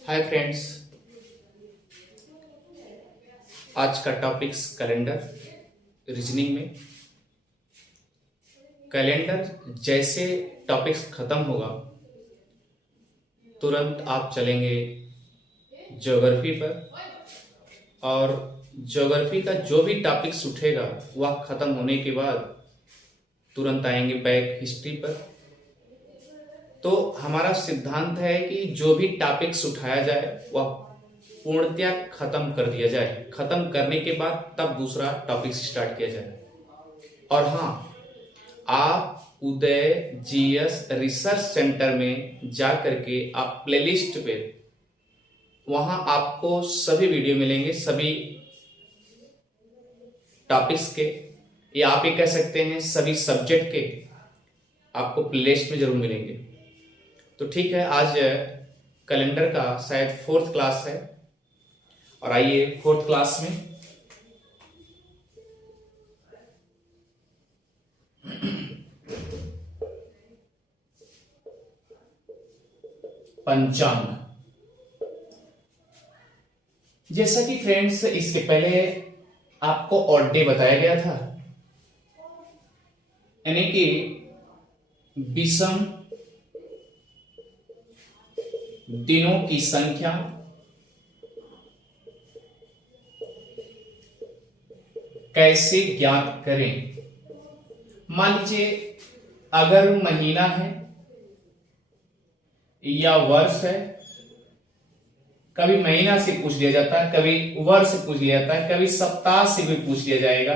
Hi friends, आज का topics calendar. Reasoning में कैलेंडर जैसे टॉपिक्स खत्म होगा तुरंत आप चलेंगे ज्योग्राफी पर, और ज्योग्राफी का जो भी टॉपिक्स उठेगा वह खत्म होने के बाद तुरंत आएंगे बैक हिस्ट्री पर। तो हमारा सिद्धांत है कि जो भी टॉपिक्स उठाया जाए वह पूर्णतया खत्म कर दिया जाए, खत्म करने के बाद तब दूसरा टॉपिक स्टार्ट किया जाए। और हाँ, आप उदय जीएस रिसर्च सेंटर में जा करके आप प्लेलिस्ट पे वहां आपको सभी वीडियो मिलेंगे, सभी टॉपिक्स के, या आप ये कह सकते हैं सभी सब्जेक्ट के आपको प्लेलिस्ट में जरूर मिलेंगे। तो ठीक है, आज कैलेंडर का शायद 4th क्लास है, और आइए 4th क्लास में पंचांग। जैसा कि फ्रेंड्स इसके पहले आपको ऑड डे बताया गया था, यानी कि विषम दिनों की संख्या कैसे ज्ञात करें। मान लीजिए अगर महीना है या वर्ष है, कभी महीना से पूछ लिया जाता है, कभी वर्ष से पूछ लिया जाता है, कभी सप्ताह से भी पूछ लिया जाएगा।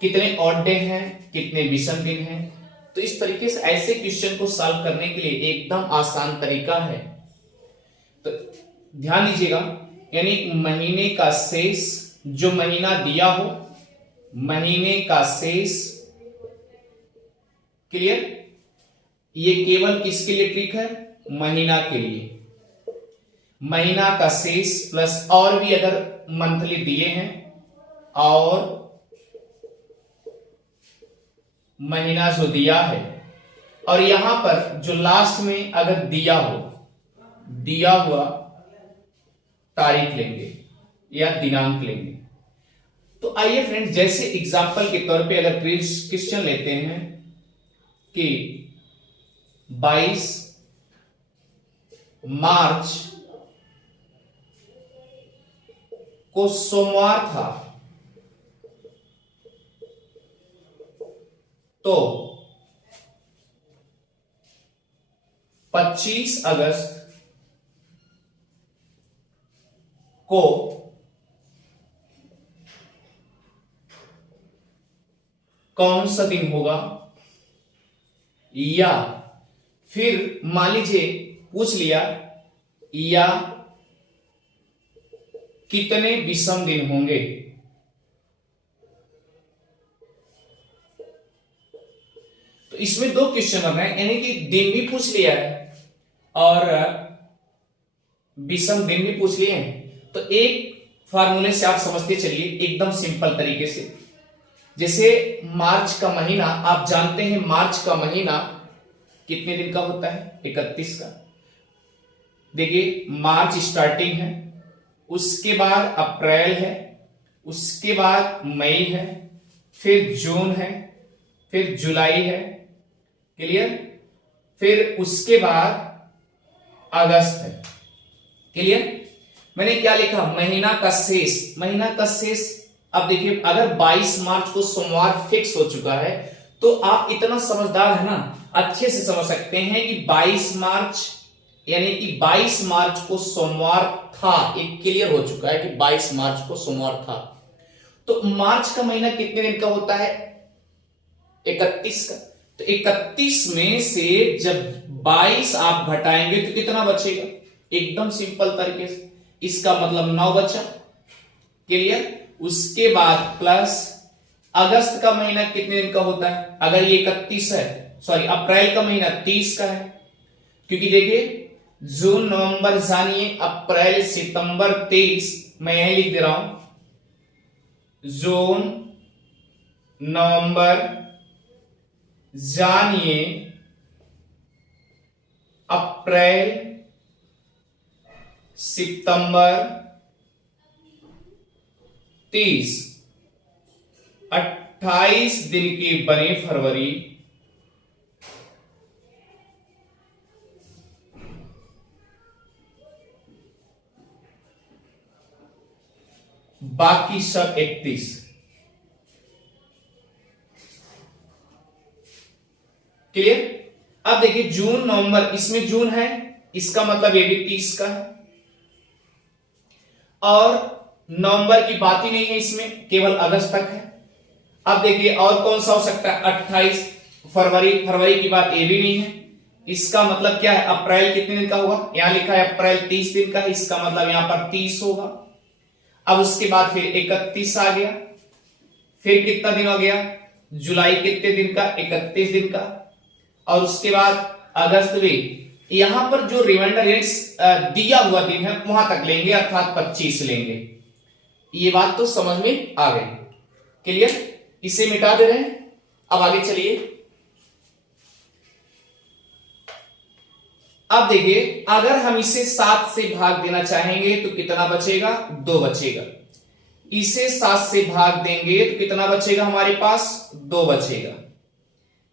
कितने ऑड डे हैं, कितने विषम दिन हैं। तो इस तरीके से ऐसे क्वेश्चन को सॉल्व करने के लिए एकदम आसान तरीका है। तो ध्यान दीजिएगा, यानी महीने का शेष, जो महीना दिया हो महीने का शेष। क्लियर? ये केवल किसके लिए ट्रिक है? महीना के लिए। महीना का शेष प्लस और भी अगर मंथली दिए हैं, और महीना जो दिया है, और यहां पर जो लास्ट में अगर दिया हो, दिया हुआ तारीख लेंगे या दिनांक लेंगे। तो आइए फ्रेंड्स, जैसे एग्जांपल के तौर पे अगर क्वेश्चन लेते हैं कि 22 मार्च को सोमवार था, तो 25 अगस्त को कौन सा दिन होगा। या फिर मान लीजिए पूछ लिया, या कितने विषम दिन होंगे। तो इसमें दो क्वेश्चन बन रहे हैं, यानी कि दिन भी पूछ लिया है और विषम दिन भी पूछ लिए हैं। तो एक फार्मूले से आप समझते चलिए एकदम सिंपल तरीके से। जैसे मार्च का महीना, आप जानते हैं मार्च का महीना कितने दिन का होता है? 31 का। देखिए मार्च स्टार्टिंग है, उसके बाद अप्रैल है, उसके बाद मई है, फिर जून है, फिर जुलाई है। क्लियर? फिर उसके बाद अगस्त है। क्लियर? मैंने क्या लिखा? महीना का शेष। महीना का शेष, अब देखिए अगर 22 मार्च को सोमवार फिक्स हो चुका है, तो आप इतना समझदार है ना, अच्छे से समझ सकते हैं कि 22 मार्च यानी कि 22 मार्च को सोमवार था। एक क्लियर हो चुका है कि 22 मार्च को सोमवार था। तो मार्च का महीना कितने दिन का होता है? 31 का। तो 31 में से जब 22 आप घटाएंगे तो कितना बचेगा? एकदम सिंपल तरीके से, इसका मतलब 9 बचा। क्लियर? उसके बाद प्लस अगस्त का महीना कितने दिन का होता है? अगर ये 31 है, सॉरी अप्रैल का महीना 30 का है, क्योंकि देखिए जून नवंबर जानिए, अप्रैल सितंबर 23, मैं यही लिख दे रहा हूं, जून नवंबर जानिए, अप्रैल सितंबर 30, 28 दिन के बने फरवरी, बाकी सब 31। क्लियर। अब देखिए जून नवंबर, इसमें जून है, इसका मतलब ये भी 30 का है, और नवंबर की बात ही नहीं है इसमें, केवल अगस्त तक है। अब देखिए और कौन सा हो सकता है, 28 फरवरी, फरवरी की बात ये भी नहीं है, इसका मतलब क्या है, अप्रैल कितने दिन का होगा, यहां लिखा है अप्रैल 30 दिन का है, इसका मतलब यहां पर 30 होगा। अब उसके बाद फिर 31 आ गया, फिर कितना दिन हो गया, जुलाई कितने दिन का, 31 दिन का, और उसके बाद अगस्त भी। यहां पर जो रिमाइंडर दिया हुआ दिन है वहां तक लेंगे, अर्थात 25 लेंगे। ये बात तो समझ में आ गई। क्लियर। इसे मिटा दे रहे हैं। अब आगे चलिए। अब देखिए अगर हम इसे 7 से भाग देना चाहेंगे तो कितना बचेगा, 2 बचेगा। इसे 7 से भाग देंगे तो कितना बचेगा हमारे पास, 2 बचेगा।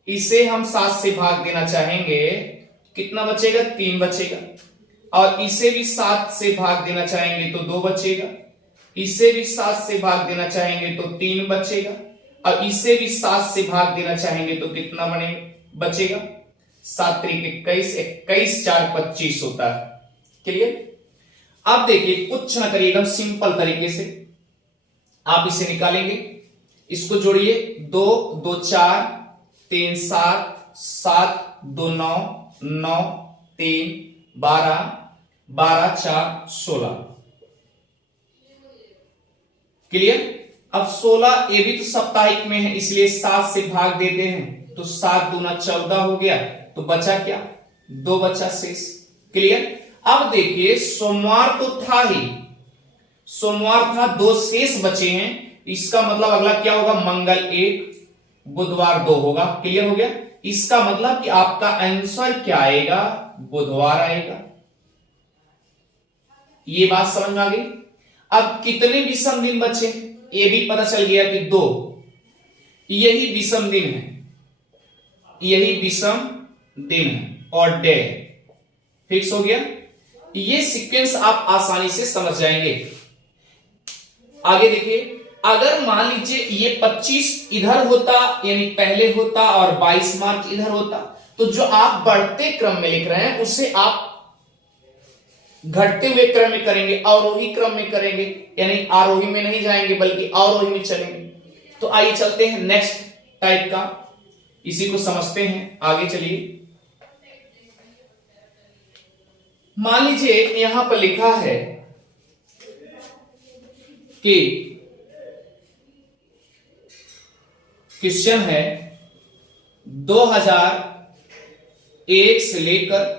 इसे हम 7 से भाग देना चाहेंगे कितना बचेगा, 3 बचेगा। और इसे भी 7 से भाग देना चाहेंगे तो 2 बचेगा। इसे भी 7 से भाग देना चाहेंगे तो 3 बचेगा। और इसे भी 7 से भाग देना चाहेंगे तो कितना बचेगा, 7 त्रिक 21, 21 4 25 होता है। क्लियर। अब देखिए कुछ ना करिए, एकदम सिंपल तरीके से आप इसे निकालेंगे। इसको जोड़िए, 2 2 4, 3 7, 7 2 9, 9 3 12, 12 4 16। क्लियर। अब 16 ये भी तो साप्ताहिक में है, इसलिए 7 से भाग देते हैं तो 7 दूना 14 हो गया, तो बचा क्या, 2 बचा शेष। क्लियर। अब देखिए सोमवार तो था ही, सोमवार था, 2 शेष बचे हैं, इसका मतलब अगला क्या होगा, मंगल 1, बुधवार 2 होगा। क्लियर हो गया। इसका मतलब कि आपका आंसर क्या आएगा, बुधवार आएगा। ये बात समझ में आ गई। अब कितने विषम दिन बचे ये भी पता चल गया कि 2, यही विषम दिन है, यही विषम दिन है और डे फिक्स हो गया। ये सीक्वेंस आप आसानी से समझ जाएंगे। आगे देखिए, अगर मान लीजिए ये 25 इधर होता यानी पहले होता और 22 मार्च इधर होता, तो जो आप बढ़ते क्रम में लिख रहे हैं उसे आप घटते हुए क्रम में करेंगे, अवरोही क्रम में करेंगे, यानी आरोही में नहीं जाएंगे बल्कि अवरोही में चलेंगे। तो आइए चलते हैं नेक्स्ट टाइप का, इसी को समझते हैं। आगे चलिए। मान लीजिए यहां पर लिखा है कि क्वेश्चन है 2001 से लेकर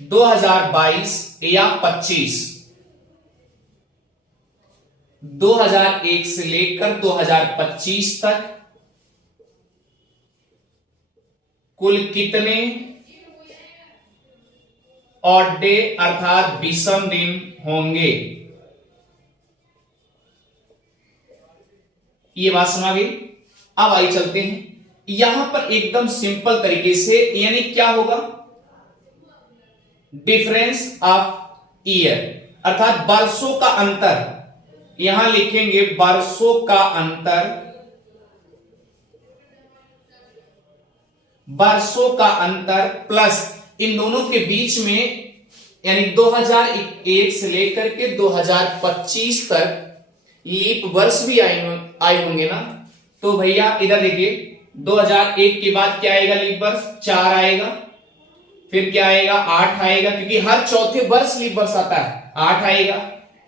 2022 या 25, 2001 से लेकर 2025 तक कुल कितने ऑड डे अर्थात विषम दिन होंगे। ये बात समझ गई। अब आइए चलते हैं, यहां पर एकदम सिंपल तरीके से, यानी क्या होगा, डिफरेंस ऑफ ईयर अर्थात वर्षों का अंतर, यहां लिखेंगे वर्षों का अंतर, वर्षों का अंतर प्लस इन दोनों के बीच में, यानी 2001 से लेकर के 2025 तक लीप वर्ष भी आए होंगे ना। तो भैया इधर देखिए, 2001 के बाद क्या आएगा, लीप वर्ष 4 आएगा, फिर क्या आएगा, 8 आएगा, क्योंकि हर चौथे वर्ष लीप वर्ष आता है, 8 आएगा,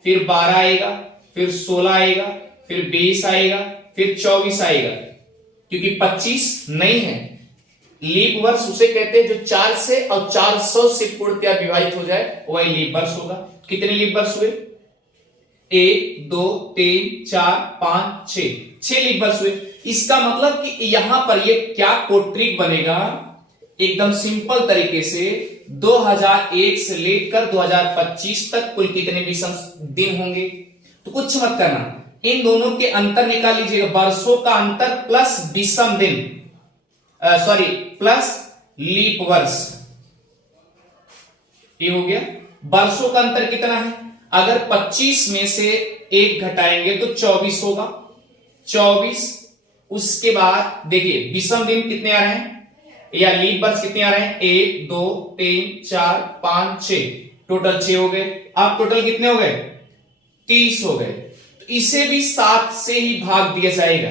फिर 12 आएगा, फिर 16 आएगा, फिर 20 आएगा, फिर 24 आएगा, क्योंकि 25 नहीं है। लीप वर्ष उसे कहते हैं जो 4 से और 400 से पूर्णतया विभाजित हो जाए, वही लीप वर्ष होगा। कितने लीप वर्ष हुए, 1 2 3 4 5 6 लीप वर्ष हुए। इसका मतलब कि यहां पर ये क्या कोड ट्रिक बनेगा, एकदम सिंपल तरीके से 2001 से लेकर 2025 तक कुल कितने विषम दिन होंगे। तो कुछ मत करना, इन दोनों के अंतर निकाल लीजिएगा, वर्षों का अंतर प्लस विषम दिन, सॉरी प्लस लीप वर्ष, ये हो गया। वर्षों का अंतर कितना है, अगर 25 में से 1 घटाएंगे तो 24 होगा, 24। उसके बाद देखिए विषम दिन कितने आ रहे हैं या लीप वर्ष कितने आ रहे हैं, 1 2 3 4 5 6, टोटल 6 हो गए। अब टोटल कितने हो गए, 30 हो गए। तो इसे भी 7 से ही भाग दिया जाएगा,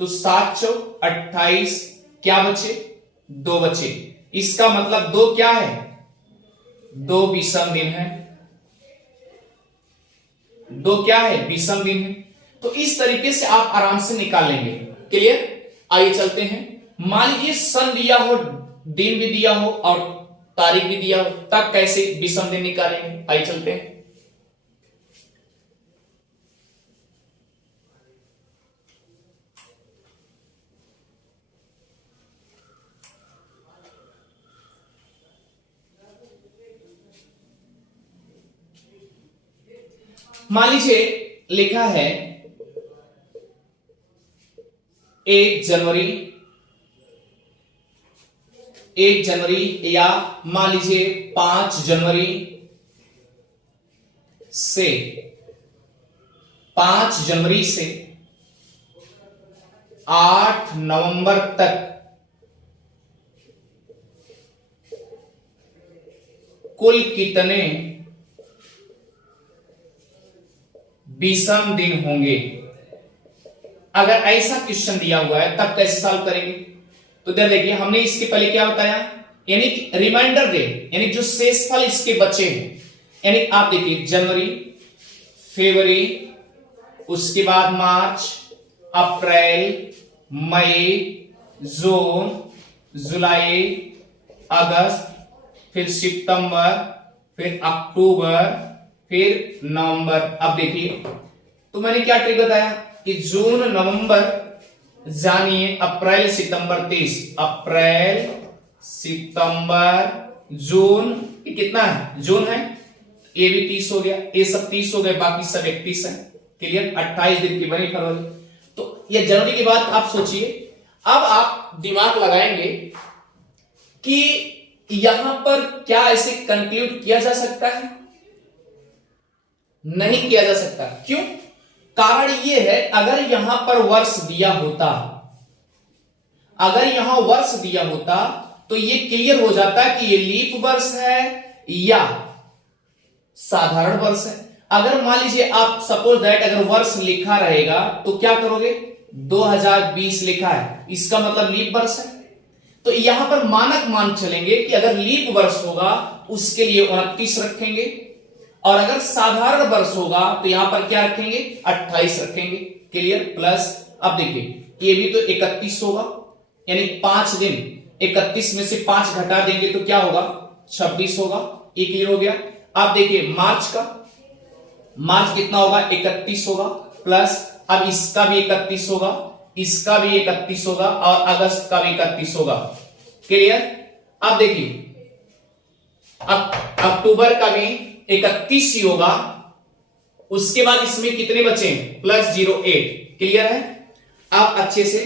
तो 7 चौक 28, क्या बचे, 2 बचे। इसका मतलब 2 क्या है, 2 विषम दिन है, 2 क्या है, विषम दिन है। तो इस तरीके से आप आराम से निकाल लेंगे। क्लियर, आइए चलते हैं। मान लीजिए सन दिया हो, दिन भी दिया हो और तारीख भी दिया हो, तब कैसे विषम दिन निकालेंगे, आइए चलते हैं। मान लीजिए लिखा है 1 जनवरी, 1 जनवरी, या मान लीजिए 5 जनवरी से 5 जनवरी से 8 नवंबर तक कुल कितने विषम दिन होंगे। अगर ऐसा क्वेश्चन दिया हुआ है तब कैसे सॉल्व करेंगे, तो देखिए हमने इसके पहले क्या बताया, यानी कि रिमाइंडर डे, यानी जो शेषफल इसके बचे हैं, यानी आप देखिए जनवरी, फरवरी, उसके बाद मार्च, अप्रैल, मई, जून, जुलाई, अगस्त, फिर सितंबर, फिर अक्टूबर, फिर नवंबर। अब देखिए तो मैंने क्या ट्रिक बताया कि जून, नवंबर जानिए, अप्रैल, सितंबर 30, अप्रैल, सितंबर, जून, ये कितना है, जून है, ये भी 30 हो गया, ये सब 30 हो गए, बाकी सब 31 है। क्लियर, 28 दिन की बनी फरवरी। तो ये जनवरी की बात आप सोचिए। अब आप दिमाग लगाएंगे कि यहां पर क्या ऐसे कंक्लूड किया जा सकता है, नहीं किया जा सकता। क्यों, कारण यह है अगर यहां पर वर्ष दिया होता, अगर यहां वर्ष दिया होता तो यह क्लियर हो जाता कि ये लीप वर्ष है या साधारण वर्ष है। अगर मान लीजिए आप सपोज दैट अगर वर्ष लिखा रहेगा तो क्या करोगे, 2020 लिखा है, इसका मतलब लीप वर्ष है। तो यहां पर मानक मान चलेंगे कि अगर लीप वर्ष होगा उसके लिए 29 रखेंगे, और अगर साधारण वर्ष होगा तो यहां पर क्या रखेंगे, 28 रखेंगे। क्लियर, प्लस अब देखिए ये भी तो 31 होगा, यानी 5 दिन, 31 में से 5 घटा देंगे तो क्या होगा, 26 होगा। ये क्लियर हो गया। अब देखिए मार्च का, मार्च कितना होगा, 31 होगा, प्लस अब इसका भी 31 होगा, इसका भी 31 होगा, और अगस्त का भी 31 होगा। क्लियर, अब देखिए अक्टूबर का भी 31 ही होगा, उसके बाद इसमें कितने बचे, +08। क्लियर है। अब अच्छे से